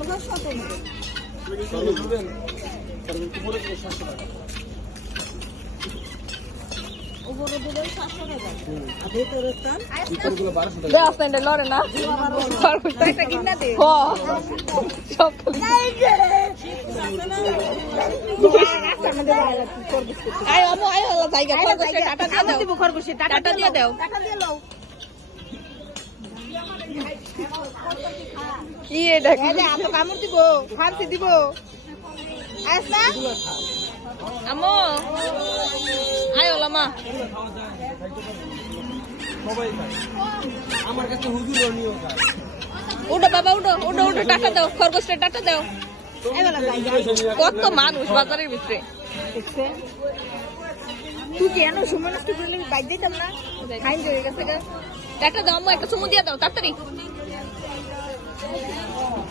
খরগোশ কত নেবে? উপরে দিলেন 700 টাকা। আর ভিতরে তার দেওয়া স্যান্ডেল লড়ে না খরগোশ একটা কিনা দে সব আয় আমো আয় হলো জায়গা খরগোশের টাটা দিয়ে দাও দিব খরগোশের টাটা দিয়ে দাও টাকা দিয়ে লও। কি এটা এই যে এত কামড় দিব, ফান্সি দিব। আচ্ছা আমো আয় হলো মা আমার কাছে হুজুর নিও উঠো বাবা উঠো উঠো উঠো টাটা দাও খরগোশটা টাটা দাও এবেলা যাই কত মানুষ বাজারের ভিতরে দেখছে তুই কি এনো সময় নষ্ট করলে বাইক দিতাম না ফাইন হয়ে গেছে গা। টাটা দাও আম্মু একটা চুমু দিয়ে দাও তাড়াতাড়ি